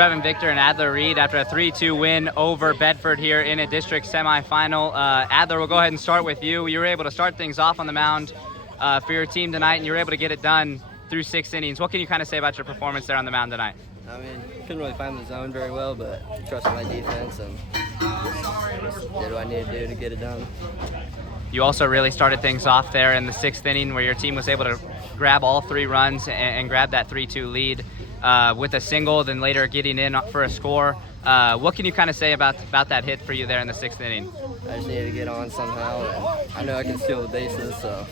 Trevin Victor and Adler Reed after a 3-2 win over Bedford here in a district semifinal. Adler, we'll go ahead and start with you. You were able to start things off on the mound for your team tonight, and you were able to get it done through 6 innings. What can you kind of say about your performance there on the mound tonight? I mean, couldn't really find the zone very well, but trusted my defense and just did what I needed to do to get it done. You also really started things off there in the 6th inning where your team was able to grab all 3 runs and grab that 3-2 lead with a single, then later getting in for a score. What can you kind of say about that hit for you there in the 6th inning? I just needed to get on somehow, and I know I can steal the bases, so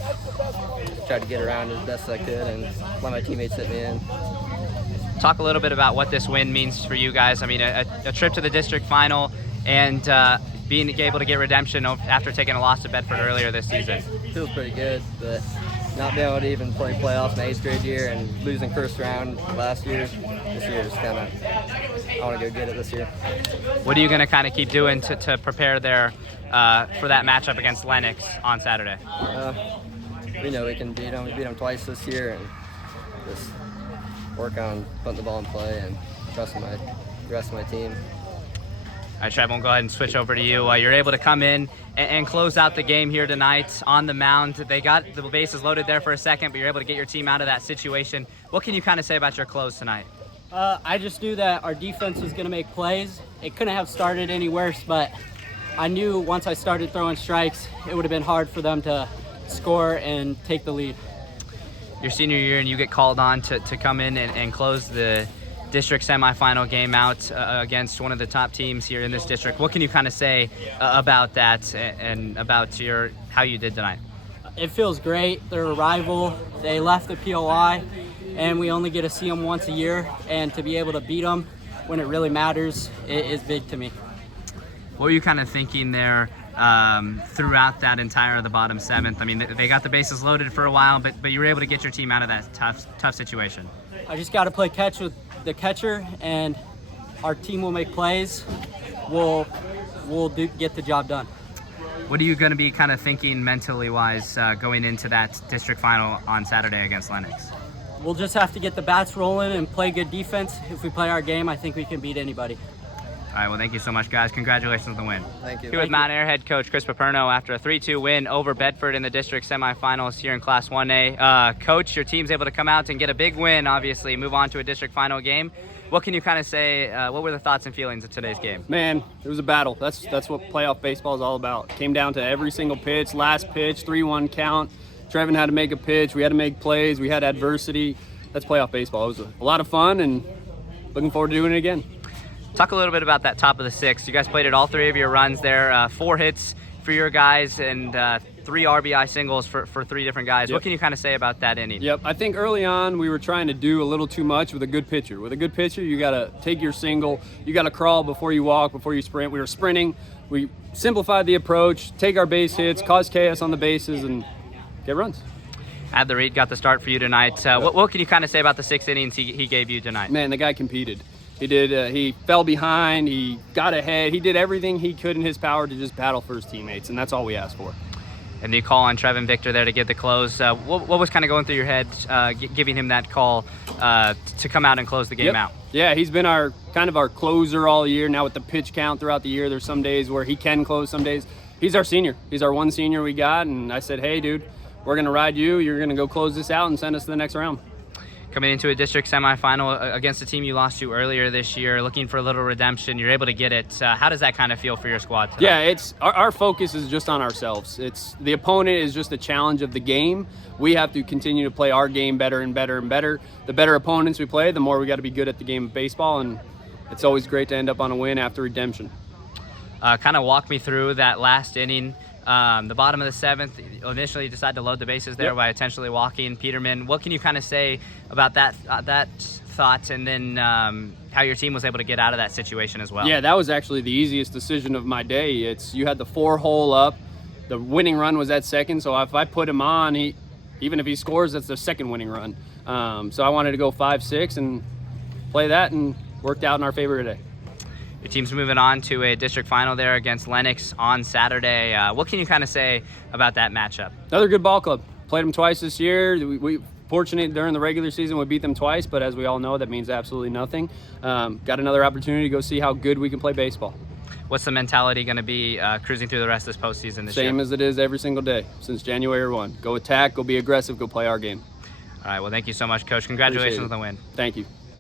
tried to get around as best I could and let my teammates hit me in. Talk a little bit about what this win means for you guys. I mean, a trip to the district final and being able to get redemption after taking a loss to Bedford earlier this season. Feels pretty good, but not being able to even play playoffs in 8th grade year and losing first round last year, this year is kind of, I want to go get it this year. What are you going to kind of keep doing to prepare there for that matchup against Lennox on Saturday? We know we can beat them. We beat them twice this year, and just work on putting the ball in play and trusting the rest of my team. All right, Trev, we'll go ahead and switch over to you. You're able to come in and close out the game here tonight on the mound. They got the bases loaded there for a second, but you're able to get your team out of that situation. What can you kind of say about your close tonight? I just knew that our defense was going to make plays. It couldn't have started any worse, but I knew once I started throwing strikes, it would have been hard for them to score and take the lead. Your senior year and you get called on to come in and close the district semifinal game out against one of the top teams here in this district. What can you kind of say about that and about how you did tonight? It feels great. They're a rival. They left the POI, and we only get to see them once a year, and to be able to beat them when it really matters is big to me. What were you kind of thinking there throughout that entire the bottom 7th? I mean, they got the bases loaded for a while, but you were able to get your team out of that tough situation. I just got to play catch with the catcher, and our team will make plays. We'll get the job done. What are you going to be kind of thinking mentally wise going into that district final on Saturday against Lennox? We'll just have to get the bats rolling and play good defense. If we play our game, I think we can beat anybody. All right, well, thank you so much, guys. Congratulations on the win. Thank you. Here with Mount Air head coach Chris Paperno after a 3-2 win over Bedford in the district semifinals here in Class 1A. Coach, your team's able to come out and get a big win, obviously, move on to a district final game. What can you kind of say, what were the thoughts and feelings of today's game? Man, it was a battle. That's what playoff baseball is all about. It came down to every single pitch, last pitch, 3-1 count. Trevin had to make a pitch. We had to make plays. We had adversity. That's playoff baseball. It was a lot of fun, and looking forward to doing it again. Talk a little bit about that top of the 6th. You guys played at all 3 of your runs there, 4 hits for your guys and 3 RBI singles for 3 different guys. Yep. What can you kind of say about that inning? Yep, I think early on we were trying to do a little too much with a good pitcher. With a good pitcher, you got to take your single. You got to crawl before you walk, before you sprint. We were sprinting. We simplified the approach, take our base hits, cause chaos on the bases, and get runs. Adler Reed got the start for you tonight. What can you kind of say about the 6 innings he gave you tonight? Man, the guy competed. He did. He fell behind. He got ahead. He did everything he could in his power to just battle for his teammates, and that's all we asked for. And the call on Trevin Victor there to get the close. What was kind of going through your head giving him that call to come out and close the game out? Yeah, he's been our closer all year. Now with the pitch count throughout the year, there's some days where he can close, some days. He's our senior. He's our one senior we got, and I said, hey, dude, we're going to ride you. You're going to go close this out and send us to the next round. Coming into a district semifinal against a team you lost to earlier this year, looking for a little redemption, you're able to get it. How does that kind of feel for your squad today? Yeah, it's our focus is just on ourselves. It's the opponent is just a challenge of the game. We have to continue to play our game better and better and better. The better opponents we play, the more we got to be good at the game of baseball, and it's always great to end up on a win after redemption. Kind of walk me through that last inning. The bottom of the 7th, initially you decided to load the bases there by intentionally walking Peterman. What can you kind of say about that thought, and then how your team was able to get out of that situation as well? Yeah, that was actually the easiest decision of my day. You had the 4-hole up. The winning run was at second, so if I put him on, even if he scores, that's the second winning run. So I wanted to go 5-6 and play that, and worked out in our favor today. Your team's moving on to a district final there against Lennox on Saturday. What can you kind of say about that matchup? Another good ball club. Played them twice this year. fortunate during the regular season we beat them twice, but as we all know, that means absolutely nothing. Got another opportunity to go see how good we can play baseball. What's the mentality going to be cruising through the rest of this postseason this year? Same as it is every single day since January 1. Go attack, go be aggressive, go play our game. All right, well, thank you so much, Coach. Congratulations on the win. Thank you.